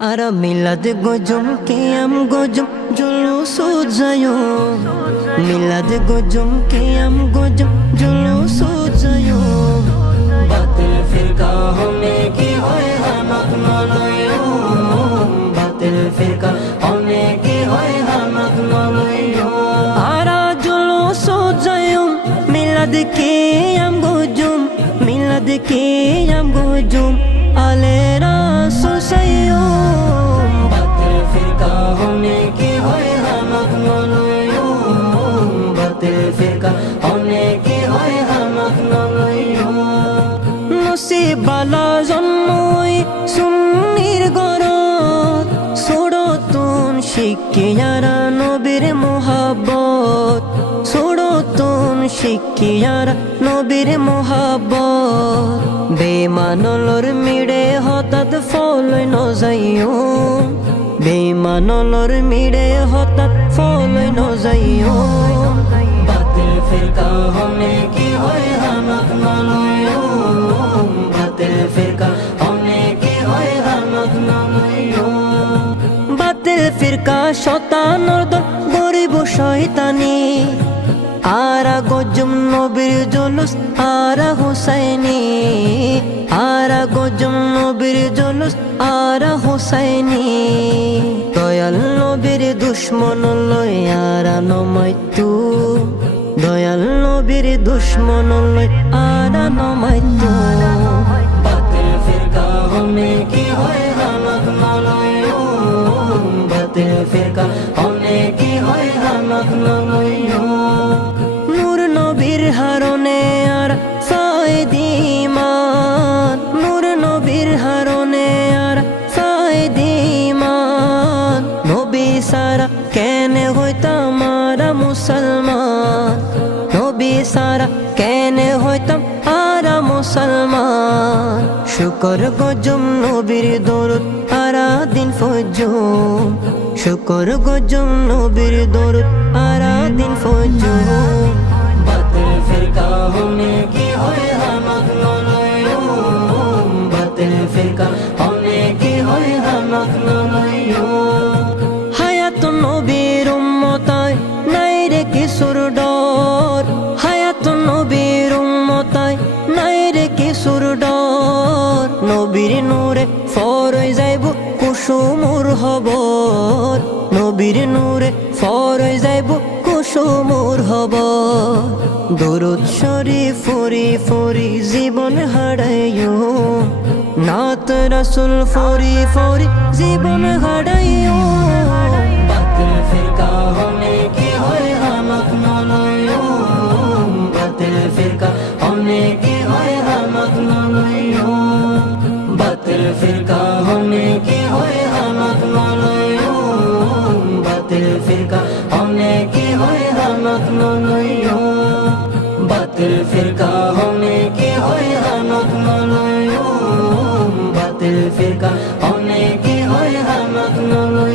Ara milad gojum qiyam gojum julus jayo milad gojum qiyam gojum julus jayo batil firqa hone ki hoy hamak naloyo batil firqa hone ki hoy hamak naloyo ara julus jayo milad qiyam gojum alera susayo batil firqa hone ki hoy hamak naloyo batil firqa hone ki hoy hamak naloyo নসিবালা জন্মই সুন্নির গরত ছোড়তুন শিক্ষিয়ারা নবীর মোহাব্বত ছোড়তুন শিক্ষিয়ারা নবীর মোহাব্বত বেমানলর মিড়ে হঠাৎ ফলই নজাইও বেমানলর মিড়ে হঠাৎ ফলই নজাইও বাতিল ফিরকা হনে কি হয় হামাক নলয়ো বাতিল ফিরকা হনে কি হয় হামাক নলয়ো বাতিল ফিরকা শতানর দল গরিব শয়তানি আরা গজম নবীর জুলুস আরা হুসাইনি আরা গজম নবীর জুলুস আরা হুসাইনি দয়াল নবীর দুশ্মন লই আরা নমাইতু দয়াল নবীর দুশ্মন লই আরা নমাইতু বাতিল ফিরকা হনে কি হয় হামাক নলয়ো বাতিল ফিরকা হনে কি হয় হামাক নলয়ো নূর নবীর হারনে আর ফায়দিমান নূর নবীর হারনে আর ফায়দিমান নবী সারা কেনে হইতাম আরা মুসলমান নবী সারা কেনে হইতাম আরা মুসলমান শুকর গজম নবীর দরুদ আরা দিন ফজর শুকর গজম নবীর দরুদ আরা দিন ফজর বাতিল ফিরকা হনে কি হয় হামাক নলয়ো বাতিল ফিরকা হনে কি হয় হামাক নলয়ো হায়াত নবীর উম্মতায় নাই রে কিশোর ডর হায়াত নবীর উম্মতায় নাই রে কিশোর ডর নবীর নূরে ফরই যাইব কুসুমুর হবর নবীর নূরে ফরই যাইব কুসুমুর হবর দরুদ শরীফ ফরি ফরি জীবন হারাইও নাত রাসূল ফরি ফরি জীবন হারাইও বাতিল ফিরকা হনে কি হয় হামাক নলয়ো বাতিল ফিরকা হনে কি হয় হামাক নলয়ো বাতিল ফিরকা হনে কি হয় হামাক নলয়ো বাতিল ফিরকা হনে কি হয় হামাক নলয়ো বাতিল ফিরকা হনে কি হয় হামাক নলয়ো বাতিল ফিরকা হনে কি হয় হামাক নলয়ো